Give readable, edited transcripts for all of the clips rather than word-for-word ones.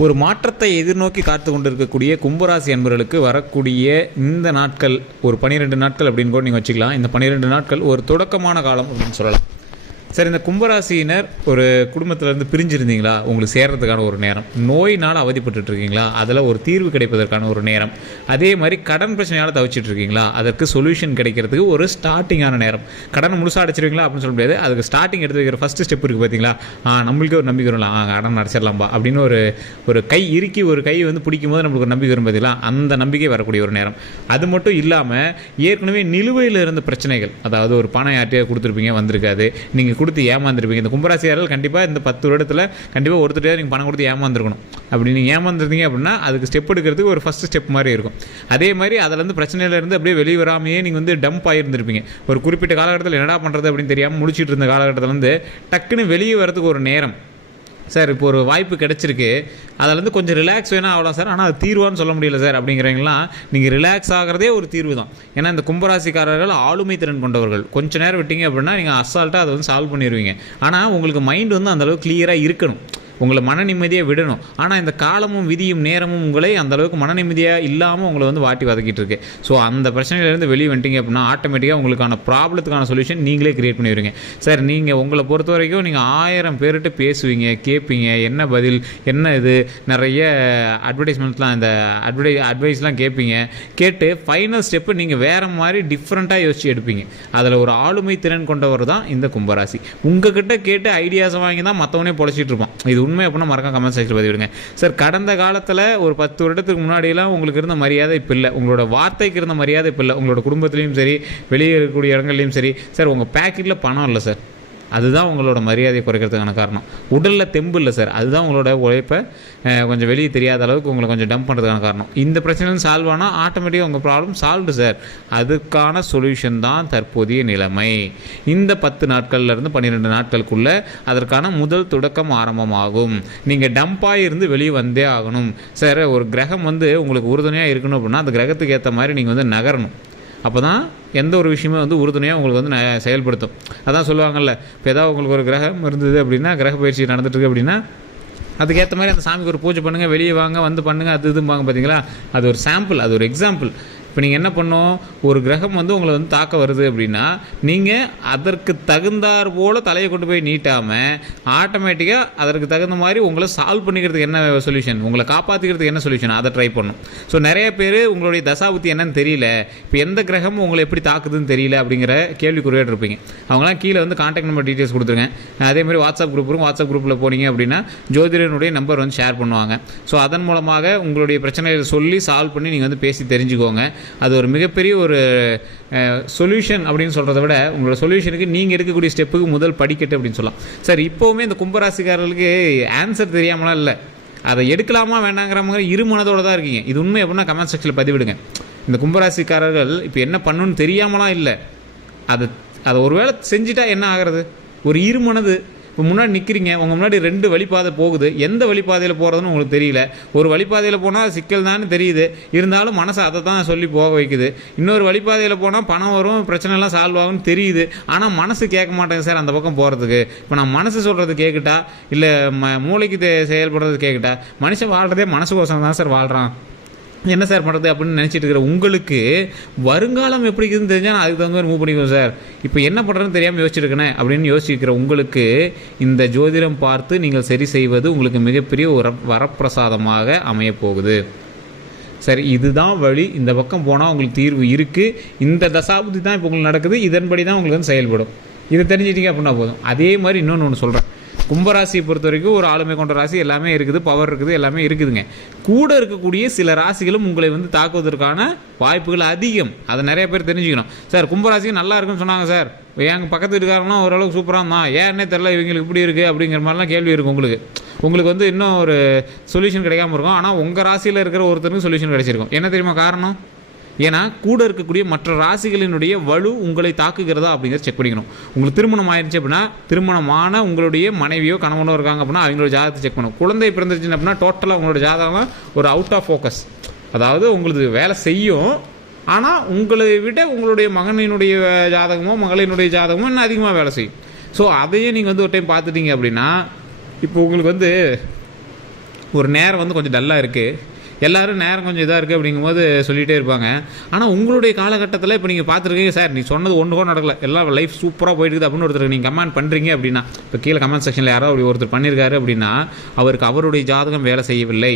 ஒரு மாற்றத்தை எதிர்நோக்கி காத்து கொண்டிருக்கக்கூடிய கும்பராசி அன்பர்களுக்கு வரக்கூடிய இந்த நாட்கள் ஒரு 12 நாட்கள் அப்படின்னு கூட நீங்கள் வச்சுக்கலாம். இந்த 12 நாட்கள் ஒரு தொடக்கமான காலம் அப்படின்னு சொல்லலாம். சரி, இந்த கும்பராசியினர் ஒரு குடும்பத்திலேருந்து பிரிஞ்சிருந்தீங்களா, உங்களுக்கு சேர்றதுக்கான ஒரு நேரம். நோயினால் அவதிப்பட்டுருக்கீங்களா, அதில் ஒரு தீர்வு கிடைப்பதற்கான ஒரு நேரம். அதே மாதிரி கடன் பிரச்சனையால் தவிச்சிட்ருக்கீங்களா, அதற்கு சொல்யூஷன் கிடைக்கிறதுக்கு ஒரு ஸ்டார்டிங்கான நேரம். கடன் முழுசாக அடைச்சிருவீங்களா அப்படின்னு சொல்ல முடியாது, அதுக்கு ஸ்டார்டிங் எடுத்து வைக்கிற ஃபஸ்ட்டு ஸ்டெப் இருக்குது பார்த்தீங்களா. நம்மளுக்கே ஒரு நம்பிக்கை வரலாம், கடன் அடைச்சிடலாம்பா அப்படின்னு ஒரு கை இறுக்கி ஒரு கை வந்து பிடிக்கும் போது நம்மளுக்கு ஒரு நம்பிக்கை வரும் பார்த்தீங்களா, அந்த நம்பிக்கை வரக்கூடிய ஒரு நேரம். அது மட்டும் இல்லாமல் ஏற்கனவே நிலுவையில் இருந்த பிரச்சனைகள், அதாவது ஒரு பணம் யார்ட்டையோ கொடுத்துருப்பீங்க வந்திருக்காது, நீங்கள் கொடுத்து ஏமாந்துருப்பீங்க. இந்த கும்பராசியார்கள் கண்டிப்பாக இந்த 10 வருடத்தில் கண்டிப்பாக ஒருத்தரையாவது நீங்கள் பணம் கொடுத்து ஏமாந்துருக்கணும். அப்படி நீங்கள் ஏமாந்துருந்தீங்க அப்படின்னா அதுக்கு ஸ்டெப் எடுக்கிறதுக்கு ஒரு ஃபஸ்ட் ஸ்டெப் மாதிரி இருக்கும். அதே மாதிரி அதிலேருந்து பிரச்சனையிலேருந்து அப்படியே வெளியே வராமையே நீங்கள் வந்து டம்ப் ஆகியிருந்திருப்பீங்க. ஒரு குறிப்பிட்ட காலகட்டத்தில் என்னடா பண்ணுறது அப்படின்னு தெரியாமல் முடிச்சுட்டு இருந்த காலகட்டத்திலேருந்து டக்குன்னு வெளியே வரதுக்கு ஒரு நேரம். சார் இப்போ ஒரு வாய்ப்பு கிடச்சிருக்கு, அதிலேருந்து கொஞ்சம் ரிலாக்ஸ் வேணால் அவ்வளோ சார், ஆனால் அது தீர்வான்னு சொல்ல முடியல சார் அப்படிங்கிறவங்களாம் நீங்கள் ரிலாக்ஸ் ஆகிறதே ஒரு தீர்வு தான். ஏன்னா இந்த கும்பராசிக்காரர்கள் ஆளுமை திறன் கொண்டவர்கள். கொஞ்சம் நேரம் விட்டீங்க அப்படின்னா நீங்கள் அசால்ட்டாக அதை வந்து சால்வ் பண்ணிடுவீங்க. ஆனால் உங்களுக்கு மைண்ட் வந்து அந்தளவுக்கு கிளியராக இருக்கணும், உங்களை மன நிம்மதியாக விடணும். ஆனால் இந்த காலமும் விதியும் நேரமும் உங்களை அந்தளவுக்கு மன நிம்மதியாக இல்லாமல் உங்களை வந்து வாட்டி வதக்கிட்டு இருக்கு. ஸோ அந்த பிரச்சனையிலேருந்து வெளியே வந்துட்டீங்க அப்படின்னா ஆட்டோமேட்டிக்காக உங்களுக்கான ப்ராப்ளத்துக்கான சொல்யூஷன் நீங்களே கிரியேட் பண்ணிடுவீங்க. சார் நீங்கள் உங்களை பொறுத்த வரைக்கும் நீங்கள் 1000 பேர்கிட்ட பேசுவீங்க, கேட்பீங்க, என்ன பதில், என்ன இது, நிறைய அட்வர்டைஸ்மெண்ட்லாம், இந்த அட்வைஸ்லாம் கேட்பீங்க. கேட்டு ஃபைனல் ஸ்டெப்பு நீங்கள் வேறு மாதிரி டிஃப்ரெண்ட்டாக யோசிச்சு எடுப்பீங்க. அதில் ஒரு ஆளுமை திறன் கொண்டவர் தான் இந்த கும்பராசி. உங்ககிட்ட கேட்டு ஐடியாஸை வாங்கி தான் மற்றவனே பொழைச்சிட்டு இருப்பான். இது உண்மை அப்படின்னா மறக்காம கமெண்ட் செக்ஷனில் பதிவிடுங்க. சார், கடந்த காலத்தில் ஒரு 10 வருடத்துக்கு முன்னாடியெல்லாம் உங்களுக்கு இருந்த மரியாதை இப்போ இல்லை, உங்களோட வார்த்தைக்கு இருந்த மரியாதை இப்போ இல்லை. உங்களோட குடும்பத்துலேயும் சரி, வெளியே இருக்கக்கூடிய இடங்கள்லையும் சரி. சார், உங்கள் பேக்கெட்டில் பணம் இல்லை சார், அதுதான் உங்களோட மரியாதையை குறைக்கிறதுக்கான காரணம். உடலில் தெம்பு இல்லை சார், அதுதான் உங்களோட உழைப்பை கொஞ்சம் வெளியே தெரியாத அளவுக்கு உங்களை கொஞ்சம் டம்ப் பண்ணுறதுக்கான காரணம். இந்த பிரச்சனையும் சால்வ் ஆனால் ஆட்டோமேட்டிக்காக உங்கள் ப்ராப்ளம் சால்வ்டு சார். அதுக்கான சொல்யூஷன் தான் தற்போதைய நிலைமை. இந்த 10 நாட்கள்லேருந்து 12 நாட்களுக்குள்ளே அதற்கான முதல் தொடக்கம் ஆரம்பமாகும். நீங்கள் டம்பாக இருந்து வெளியே வந்தே ஆகணும். சார், ஒரு கிரகம் வந்து உங்களுக்கு உறுதுணையாக இருக்கணும் அப்படின்னா அந்த கிரகத்துக்கு ஏற்ற மாதிரி நீங்கள் வந்து நகரணும். அப்போ தான் எந்த ஒரு விஷயமே வந்து உறுதுணையாக உங்களுக்கு வந்து செயல்படுத்தும். அதான் சொல்லுவாங்கள்ல, இப்போ ஏதாவது உங்களுக்கு ஒரு கிரகம் இருந்தது அப்படின்னா, கிரக பயிற்சி நடந்துட்டுருக்கு அப்படின்னா அதுக்கேற்ற மாதிரி அந்த சாமிக்கு ஒரு பூஜை பண்ணுங்கள், வெளியே வாங்க, வந்து பண்ணுங்கள், அது இதும்பாங்க பார்த்தீங்களா. அது ஒரு சாம்பிள், அது ஒரு எக்ஸாம்பிள். இப்போ நீங்கள் என்ன பண்ணணும், ஒரு கிரகம் வந்து உங்களை வந்து தாக்க வருது அப்படின்னா நீங்கள் அதற்கு தகுந்தார் போல் தலையை கொண்டு போய் நீட்டாமல் ஆட்டோமேட்டிக்காக அதற்கு தகுந்த மாதிரி உங்களை சால்வ் பண்ணிக்கிறதுக்கு என்ன சொல்யூஷன், உங்களை காப்பாற்றிக்கிறதுக்கு என்ன சொல்யூஷன், அதை ட்ரை பண்ணணும். ஸோ நிறைய பேர் உங்களுடைய தசாபுத்தி என்னன்னு தெரியல, இப்போ எந்த கிரகமும் உங்களை எப்படி தாக்குதுன்னு தெரியல அப்படிங்கிற கேள்விக்குறியோடு இருப்பீங்க. அவங்களாம் கீழே வந்து கான்டாக்ட் நம்பர் டீட்டெயில்ஸ் கொடுத்துருங்க. அதே மாதிரி வாட்ஸ்அப் குரூப் இருக்கும், வாட்ஸ்அப் குரூப்பில் போனீங்க அப்படின்னா ஜோதிடனுடைய நம்பர் வந்து ஷேர் பண்ணுவாங்க. ஸோ அதன் மூலமாக உங்களுடைய பிரச்சனைகளை சொல்லி சால்வ் பண்ணி நீங்கள் வந்து பேசி தெரிஞ்சுக்கோங்க. அது ஒரு மிகப்பெரிய ஒரு சொல்யூஷன் அப்படின்னு சொல்கிறத விட உங்களோட சொல்யூஷனுக்கு நீங்கள் எடுக்கக்கூடிய ஸ்டெப்புக்கு முதல் படிக்கட்டு அப்படின்னு சொல்லலாம். சார், இப்போவுமே இந்த கும்பராசிக்காரர்களுக்கு ஆன்சர் தெரியாமலாம் இல்லை, அதை எடுக்கலாமா வேண்டாங்கிற மாதிரி இருமனதோடு தான் இருக்கீங்க. இது உண்மை அப்படின்னா கமெண்ட் செக்ஷனில் பதிவிடுங்க. இந்த கும்பராசிக்காரர்கள் இப்போ என்ன பண்ணணும்னு தெரியாமலாம் இல்லை, அதை ஒரு வேளை செஞ்சுட்டா என்ன ஆகிறது, ஒரு இருமனது. இப்போ முன்னாடி நிற்கிறீங்க, உங்கள் முன்னாடி 2 வழிப்பாதை போகுது, எந்த வழிப்பாதையில் போகிறதுன்னு உங்களுக்கு தெரியல. ஒரு வழிப்பாதையில் போனால் சிக்கல் தான் தெரியுது, இருந்தாலும் மனசை அதை தான் சொல்லி போக வைக்குது. இன்னொரு வழிப்பாதையில் போனால் பணம் வரும், பிரச்சனைலாம் சால்வ் ஆகும்னு தெரியுது, ஆனால் மனசு கேட்க மாட்டேங்க சார் அந்த பக்கம் போகிறதுக்கு. இப்போ நான் மனசு சொல்கிறது கேட்குட்டா இல்லை மூளைக்கு செயல்படுறது கேட்குட்டா, மனுஷன் வாழ்கிறதே மனசுக்கோசம் தான் சார் வாழ்கிறான், என்ன சார் பண்ணுறது அப்படின்னு நினச்சிட்டு இருக்கிற உங்களுக்கு வருங்காலம் எப்படி இருக்குதுன்னு தெரிஞ்சால் நான் அதுக்கு தகுந்த மாதிரி மூவ் பண்ணிக்குவோம் சார். இப்போ என்ன பண்ணுறதுன்னு தெரியாமல் யோசிச்சிருக்கேனே அப்படின்னு யோசிக்கிற உங்களுக்கு இந்த ஜோதிடம் பார்த்து நீங்கள் சரி செய்வது உங்களுக்கு மிகப்பெரிய ஒரு வரப்பிரசாதமாக அமையப்போகுது. சரி, இதுதான் வழி, இந்த பக்கம் போனால் உங்களுக்கு தீர்வு இருக்குது, இந்த தசாபுத்தி தான் இப்போ உங்களுக்கு நடக்குது, இதன்படி தான் உங்களுக்கு வந்து செயல்படும். இதை தெரிஞ்சிட்டிங்க அப்படின்னா போதும். அதே மாதிரி இன்னொன்று சொல்கிறேன், கும்பராசியை பொறுத்த வரைக்கும் ஒரு ஆளுமை கொண்ட ராசி, எல்லாமே இருக்குது, பவர் இருக்குது, எல்லாமே இருக்குதுங்க. கூட இருக்கக்கூடிய சில ராசிகளும் உங்களை வந்து தாக்குவதற்கான வாய்ப்புகள் அதிகம். அதை நிறைய பேர் தெரிஞ்சுக்கணும். சார், கும்பராசிக்கு நல்லா இருக்குன்னு சொன்னாங்க சார், எங்கள் பக்கத்து இருக்காருன்னா ஓரளவுக்கு சூப்பராக தான், ஏன்னே தெரில இவங்களுக்கு இப்படி இருக்குது அப்படிங்கிற மாதிரிலாம் கேள்வி இருக்கும். உங்களுக்கு வந்து இன்னும் ஒரு சொல்யூஷன் கிடைக்காம இருக்கும். ஆனால் உங்கள் ராசியில் இருக்கிற ஒருத்தருக்கு சொல்யூஷன் கிடைச்சிருக்கும். என்ன தெரியுமா காரணம்? ஏன்னா கூட இருக்கக்கூடிய மற்ற ராசிகளினுடைய வலு உங்களை தாக்குகிறதா அப்படிங்கிறத செக் பண்ணிக்கணும். உங்களுக்கு திருமணம் ஆயிடுச்சு அப்படின்னா, திருமணமான உங்களுடைய மனைவியோ கணவனோ இருக்காங்க அப்படின்னா அவங்களோட ஜாதகத்தை செக் பண்ணணும். குழந்தை பிறந்துருச்சு அப்படின்னா டோட்டலாக உங்களோட ஜாதகம் ஒரு அவுட் ஆஃப் ஃபோக்கஸ், அதாவது உங்களுக்கு வேலை செய்யும், ஆனால் உங்களை விட உங்களுடைய மகனினுடைய ஜாதகமோ மகளினுடைய ஜாதகமோ இன்னும் அதிகமாக வேலை செய்யும். ஸோ அதையே நீங்கள் வந்து ஒரு டைம் பார்த்துட்டீங்க அப்படின்னா, இப்போ உங்களுக்கு வந்து ஒரு நேரம் வந்து கொஞ்சம் டல்லாக இருக்குது, எல்லோரும் நேரம் கொஞ்சம் இதாக இருக்குது அப்படிங்கும்போது சொல்லிகிட்டே இருப்பாங்க. ஆனால் உங்களுடைய காலகட்டத்தில் இப்போ நீங்கள் பார்த்துருக்கீங்க, சார் நீ சொன்னது ஒன்று கூட நடக்கலை, எல்லாம் லைஃப் சூப்பராக போயிட்டுருக்குது அப்படின்னு ஒருத்தர் நீங்கள் கமெண்ட் பண்ணுறீங்க அப்படின்னா, இப்போ கீழே கமெண்ட் செக்ஷனில் யாரோ அப்படி ஒருத்தர் பண்ணியிருக்காரு அப்படின்னா அவருக்கு அவருடைய ஜாதகம் வேலை செய்யவில்லை,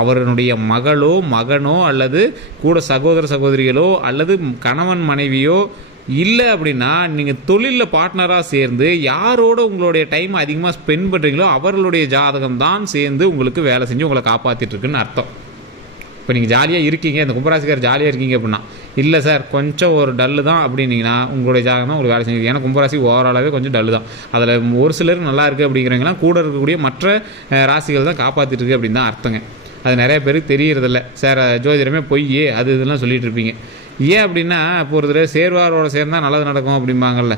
அவருடைய மகளோ மகனோ அல்லது கூட சகோதர சகோதரிகளோ அல்லது கணவன் மனைவியோ இல்லை அப்படின்னா நீங்கள் தொழிலில் பார்ட்னராக சேர்ந்து யாரோட உங்களுடைய டைம் அதிகமாக ஸ்பெண்ட் பண்ணுறீங்களோ அவர்களுடைய ஜாதகம் தான் சேர்ந்து உங்களுக்கு வேலை செஞ்சு உங்களை காப்பாற்றிட்டுருக்குன்னு அர்த்தம். இப்போ நீங்கள் ஜாலியாக இருக்கீங்க, இந்த கும்பராசிக்கார் ஜாலியாக இருக்கீங்க அப்படின்னா, இல்லை சார் கொஞ்சம் ஒரு டல்லு தான் அப்படின்னீங்கன்னா உங்களுடைய ஜாதகம் தான் உங்களுக்கு வேலை செஞ்சு. ஏன்னா கும்பராசி ஓவராலாகவே கொஞ்சம் டல்லு தான். அதில் ஒரு சிலர் நல்லா இருக்குது அப்படிங்கிறவங்களாம் கூட இருக்கக்கூடிய மற்ற ராசிகள் தான் காப்பாற்றிட்டு இருக்கு அப்படின்னு தான் அர்த்தங்க. அது நிறைய பேருக்கு தெரியறதில்ல. சார் ஜோதிடமே பொய் அது இதெல்லாம் சொல்லிகிட்டு இருப்பீங்க. ஏன் அப்படின்னா இப்போ ஒரு தடவை சேர்வாரோட சேர்ந்தால் நல்லது நடக்கும் அப்படிம்பாங்கள்ல,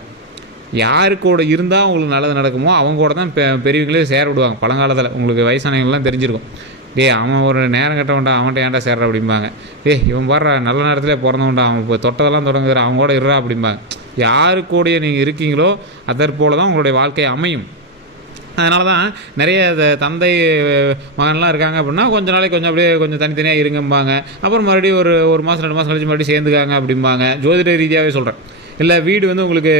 யாருக்கூட இருந்தால் உங்களுக்கு நல்லது நடக்குமோ அவங்க கூட தான் பெரியவங்களே சேர விடுவாங்க. பழங்காலத்தில் உங்களுக்கு வயசானவங்களாம் தெரிஞ்சிருக்கும், அவன் ஒரு நேரம் கட்டவன்டா அவன்கிட்ட ஏன்டா சேர்ற அப்படிம்பாங்க. இவன் பாடுற நல்ல நேரத்தில் பிறந்தவன்டா, அவன் இப்போ தொட்டதெல்லாம் தொடங்குற அவங்க கூட இருறா அப்படிம்பாங்க. யாரு கூடயே நீங்கள் இருக்கீங்களோ அதற்போல தான் உங்களுடைய வாழ்க்கை அமையும். அதனால தான் நிறைய தந்தை மகன்லாம் இருக்காங்க அப்படின்னா கொஞ்ச நாளைக்கு கொஞ்சம் அப்படியே கொஞ்சம் தனித்தனியாக இருங்கம்பாங்க. அப்புறம் மறுபடியும் ஒரு மாதம் 2 மாதம் கழிச்சு மறுபடியும் சேர்ந்துக்காங்க அப்படிம்பாங்க. ஜோதிட ரீதியாகவே சொல்கிறேன். இல்லை வீடு வந்து உங்களுக்கு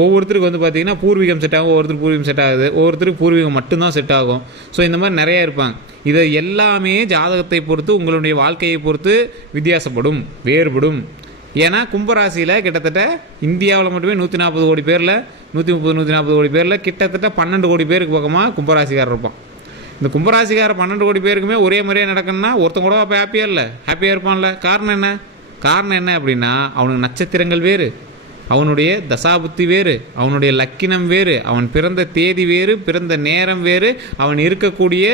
ஒவ்வொருத்தருக்கு வந்து பார்த்திங்கன்னா பூர்வீகம் செட் ஆகும், ஒவ்வொருத்தருக்கு பூர்வீகம் செட் ஆகுது, ஒவ்வொருத்தருக்கு பூர்வீகம் மட்டும்தான் செட் ஆகும். ஸோ இந்த மாதிரி நிறையா இருப்பாங்க. இதை எல்லாமே ஜாதகத்தை பொறுத்து உங்களுடைய வாழ்க்கையை பொறுத்து வித்தியாசப்படும், வேறுபடும். ஏன்னா கும்பராசியில் கிட்டத்தட்ட இந்தியாவில் மட்டுமே 140 கோடி பேரில் 130-140 கோடி பேரில் கிட்டத்தட்ட 12 கோடி பேருக்கு பக்கமாக கும்பராசிக்காரர் இருப்பான். இந்த கும்பராசிக்கார 12 கோடி பேருக்குமே ஒரே மாதிரியே நடக்கணும்னா ஒருத்தன் கூட அப்போ ஹாப்பியாக இருப்பான்ல. காரணம் என்ன அப்படின்னா அவனுக்கு நட்சத்திரங்கள் வேறு, அவனுடைய தசாபுத்தி வேறு, அவனுடைய லக்கினம் வேறு, அவன் பிறந்த தேதி வேறு, பிறந்த நேரம் வேறு, அவன் இருக்கக்கூடிய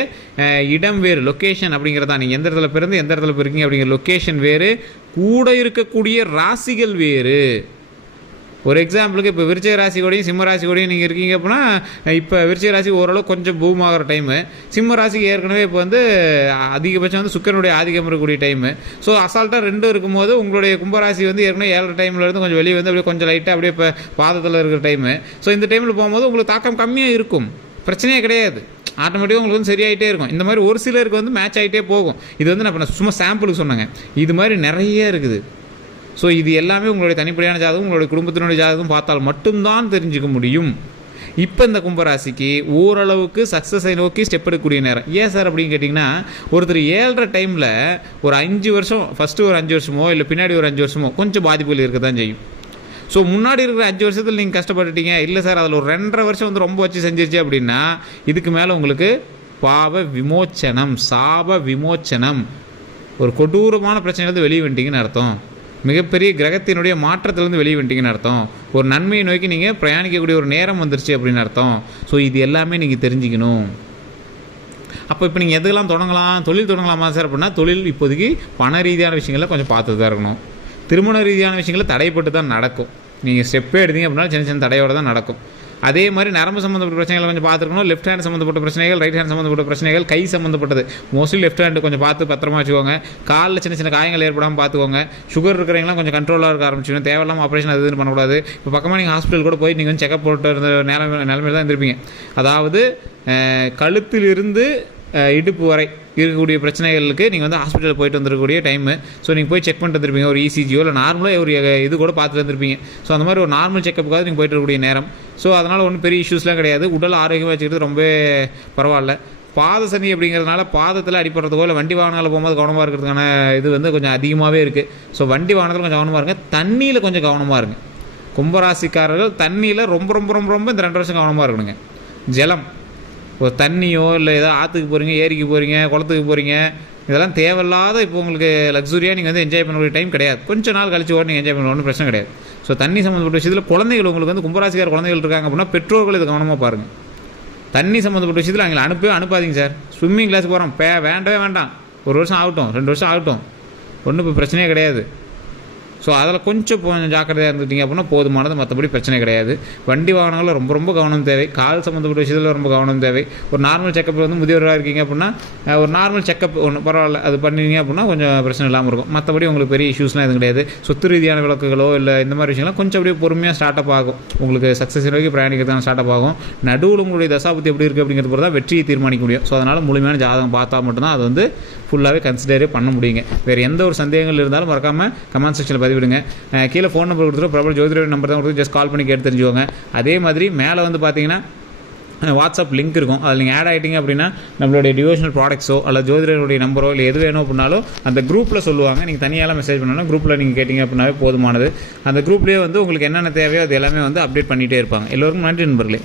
இடம் வேறு, லொக்கேஷன் அப்படிங்கிறதா. நீங்கள் எந்த இடத்துல பிறந்து எந்த இடத்துல இருக்கீங்க அப்படிங்கிற லொக்கேஷன் வேறு, கூட இருக்கக்கூடிய ராசிகள் வேறு. ஒரு எக்ஸாம்பிளுக்கு இப்போ விருச்சிக ராசி கூடயும் சிம்ம ராசி கூடயும் நீங்கள் இருக்கீங்க அப்படின்னா, இப்போ விருச்சிக ராசி ஓரளவு கொஞ்சம் பூம் ஆகிற டைமு, சிம்ம ராசிக்கு ஏற்கனவே இப்போ வந்து அதிகபட்சம் வந்து சுக்கிரனுடைய ஆதிக்கம் இருக்கக்கூடிய டைமு. ஸோ அசால்ட்டாக ரெண்டும் இருக்கும்போது உங்களுடைய கும்பராசி வந்து ஏற்கனவே 7 டைமில் இருந்து கொஞ்சம் வெளியே வந்து அப்படியே கொஞ்சம் லைட்டாக அப்படியே இப்போ பாதத்தில் இருக்கிற டைமு. ஸோ இந்த டைமில் போகும்போது உங்களுக்கு தாக்கம் கம்மியாக இருக்கும், பிரச்சனையே கிடையாது, ஆட்டோமேட்டிக்காக உங்களுக்கு வந்து சரியாயிட்டே இருக்கும். இந்த மாதிரி ஒரு சிலருக்கு வந்து மேட்ச் ஆகிட்டே போகும். இது வந்து நான் சும்மா சாம்பிளுக்கு சொன்னேங்க, இது மாதிரி நிறைய இருக்குது. ஸோ இது எல்லாமே உங்களுடைய தனிப்படையான ஜாதகம், உங்களுடைய குடும்பத்தினுடைய ஜாதகம் பார்த்தால் மட்டும்தான் தெரிஞ்சுக்க முடியும். இப்போ இந்த கும்பராசிக்கு ஓரளவுக்கு சக்ஸஸை நோக்கி ஸ்டெப் எடுக்கக்கூடிய நேரம். ஏன் சார் அப்படின்னு கேட்டிங்கன்னா, ஒருத்தர் 7.5 டைமில் ஒரு 5 வருஷம், ஃபஸ்ட்டு ஒரு 5 வருஷமோ இல்லை பின்னாடி ஒரு 5 வருஷமோ கொஞ்சம் பாதிப்புகள் இருக்க தான் செய்யும். ஸோ முன்னாடி இருக்கிற 5 வருஷத்தில் நீங்கள் கஷ்டப்பட்டுட்டீங்க, இல்லை சார் அதில் ஒரு 2.5 வருஷம் வந்து ரொம்ப வச்சு செஞ்சிருச்சு அப்படின்னா இதுக்கு மேலே உங்களுக்கு பாவ விமோச்சனம், சாப விமோச்சனம், ஒரு கொடூரமான பிரச்சனையிலேருந்து வெளியே வந்துட்டீங்கன்னு அர்த்தம். மிகப்பெரிய கிரகத்தினுடைய மாற்றத்திலேருந்து வெளியே வந்துட்டீங்கன்னு அர்த்தம். ஒரு நன்மையை நோக்கி நீங்கள் பிரயாணிக்கக்கூடிய ஒரு நேரம் வந்துருச்சு அப்படின்னு அர்த்தம். ஸோ இது எல்லாமே நீங்கள் தெரிஞ்சுக்கணும். அப்போ இப்போ நீங்கள் எதுக்கெல்லாம் தொடங்கலாம், தொழில் தொடங்கலாமா சார் அப்படின்னா, தொழில் இப்போதைக்கு பண ரீதியான விஷயங்களில் கொஞ்சம் பார்த்து தான் இருக்கணும். திருமண ரீதியான விஷயங்களில் தடைப்பட்டு தான் நடக்கும். நீங்கள் ஸ்டெப்பே எடுத்தீங்க அப்படின்னா சின்ன சின்ன தடையோடு தான் நடக்கும். அதே மாதிரி நரம்பு சம்மந்தப்பட்ட பிரச்சனைகளை கொஞ்சம் பார்த்துருக்கணும். லெஃப்ட் ஹேண்ட் சம்மந்தப்பட்ட பிரச்சனைகள், ரைட் ஹேண்ட் சம்மந்தப்பட்ட பிரச்சனைகள், கை சம்மந்தப்பட்டது மோஸ்ட்லி லெஃப்ட் ஹேண்டு கொஞ்சம் பார்த்து பத்திரமா வச்சுக்கோங்க. காலில் சின்ன சின்ன காயங்கள் ஏற்படாமல் பார்த்துக்கோங்க. சுகர் இருக்கிறவங்களாம் கொஞ்சம் கண்ட்ரோலாக இருக்க ஆரம்பிச்சிக்கணும். தேவையில்லாமல் ஆப்ரேஷன் அது இதுன்னு பண்ணக்கூடாது. இப்போ பக்கமாக நீங்கள் ஹாஸ்பிட்டல் கூட போய் நீங்கள் வந்து செக்அப் போட்டு இருந்த நிலைமையில் தான் இருந்திருப்பீங்க. அதாவது கழுத்திலிருந்து இடுப்பு வரை இருக்கக்கூடிய பிரச்சனைகளுக்கு நீங்கள் வந்து ஹாஸ்பிட்டலில் போயிட்டு வந்துருக்கக்கூடிய டைமு. ஸோ நீங்கள் போய் செக் பண்ணிட்டு வந்துருப்பீங்க, ஒரு இசிஜியோ இல்லை நார்மலாக ஒரு இது கூட பார்த்துட்டு வந்துருப்பீங்க. ஸோ அந்த மாதிரி ஒரு நார்மல் செக்கப்புக்காக நீங்கள் போயிட்டு இருக்கக்கூடிய நேரம். ஸோ அதனால் ஒன்றும் பெரிய இஷ்யூஸ்லாம் கிடையாது. உடல் ஆரோக்கியமாக வச்சுக்கிறது ரொம்ப பரவாயில்ல. பாத சனி அப்படிங்கிறதுனால பாதத்தில் அடிப்படுறதுக்கோ இல்லை வண்டி வாகனங்கள் போகும்போது கவனமாக இருக்கிறதுக்கான இது வந்து கொஞ்சம் அதிகமாகவே இருக்குது. ஸோ வண்டி வாகனத்தில் கொஞ்சம் கவனமாக இருங்க. தண்ணியில் கொஞ்சம் கவனமாக இருங்க. கும்பராசிக்காரர்கள் தண்ணியில் ரொம்ப ரொம்ப ரொம்ப ரொம்ப இந்த 2 வருஷம் கவனமாக இருக்கணுங்க. ஜலம், ஒரு தண்ணியோ இல்லை ஏதோ ஆற்றுக்கு போகிறீங்க, ஏரிக்கு போகிறீங்க, குளத்துக்கு போகிறீங்க, இதெல்லாம் தேவையில்லாத இப்போ உங்களுக்கு லக்ஸுரியாக நீங்கள் வந்து என்ஜாய் பண்ணக்கூடிய டைம் கிடையாது. கொஞ்சம் நாள் கழிச்சு ஓட நீங்கள் என்ஜாய் பண்ண ஒன்றும் பிரச்சனை கிடையாது. ஸோ தண்ணி சம்மந்தப்பட்ட விஷயத்தில் குழந்தைகள் உங்களுக்கு வந்து கும்பராசிக்கார குழந்தைகள் இருக்காங்க அப்படின்னா பெற்றோர்கள் இதை கவனமாக பாருங்கள். தண்ணி சம்மந்தப்பட்ட விஷயத்தில் அவங்களை அனுப்பாதீங்க சார். ஸ்விம்மிங் கிளாஸ் போகிறோம், வேண்டவே வேண்டாம். 1 வருஷம் ஆகட்டும், 2 வருஷம் ஆகட்டும், ஒன்றும் இப்போ பிரச்சனையே கிடையாது. ஸோ அதில் கொஞ்சம் ஜாக்கிரதையாக இருந்துட்டீங்க அப்படின்னா போதுமானது, மற்றபடி பிரச்சனை கிடையாது. வண்டி வாகனங்களில் ரொம்ப ரொம்ப கவனம் தேவை. கால் சம்மந்தப்பட்ட விஷயத்தில் ரொம்ப கவனம் தேவை. ஒரு நார்மல் செக்கப் வந்து முதியவராக இருக்கீங்க அப்படின்னா ஒரு நார்மல் செக்கப் ஒன்று பரவாயில்ல, அது பண்ணிங்க அப்படின்னா கொஞ்சம் பிரச்சனை இல்லாமல் இருக்கும். மற்றபடி உங்களுக்கு பெரிய இஷ்யூஸ்லாம் எதுவும் கிடையாது. சொத்து ரீதியான விளக்குகளோ இல்லை இந்த மாதிரி விஷயங்கள்லாம் கொஞ்சம் அப்படியே பொறுமையாக ஸ்டார்ட் அப் ஆகும். உங்களுக்கு சக்ஸஸ் வரைக்கும் பிரயாணிக்கிறதுக்கான ஸ்டார்ட் அப் ஆகும். நடுவில் உங்களுடைய தசாபத்தி எப்படி இருக்குது அப்படிங்கிறது பொறுத்து தான் வெற்றியை தீர்மானிக்க முடியும். ஸோ அதனால் முழுமையான ஜாதகம் பார்த்தா மட்டும்தான் அது வந்து ஃபுல்லாகவே கன்சிடரே பண்ண முடியுங்க. வேறு எந்த ஒரு சந்தேகங்கள் இருந்தாலும் மறக்காமல் கமெண்ட் செக்ஷனில் பதிவிடுங்க. கீழே ஃபோன் நம்பர் கொடுத்துருவோம், பிரபல ஜோதிடர் நம்பர் தான் கொடுத்து ஜஸ்ட் கால் பண்ணி கேட்டு தெரிஞ்சுக்கோங்க. அதே மாதிரி மேலே வந்து பார்த்தீங்கன்னா வாட்ஸ்அப் லிங்க் இருக்கும், அதில் நீங்கள் ஆட் ஆகிட்டீங்க அப்படின்னா நம்மளுடைய டிவோஷனல் ப்ராடக்ட்ஸோ அல்லது ஜோதிடருடைய நம்பரோ இல்லை எது வேணும் அப்படின்னாலும் அந்த குரூப்பில் சொல்லுவாங்க. நீங்கள் தனியாலாம் மெசேஜ் பண்ணாலும் குரூப்பில் நீங்கள் கேட்டிங்க அப்படின்னாவே போதுமானது. அந்த குரூப்லேயே வந்து உங்களுக்கு என்னென்ன தேவையோ அது எல்லாமே வந்து அப்டேட் பண்ணிகிட்டே இருப்பாங்க. எல்லோருக்கும் நன்றி நண்பர்களே.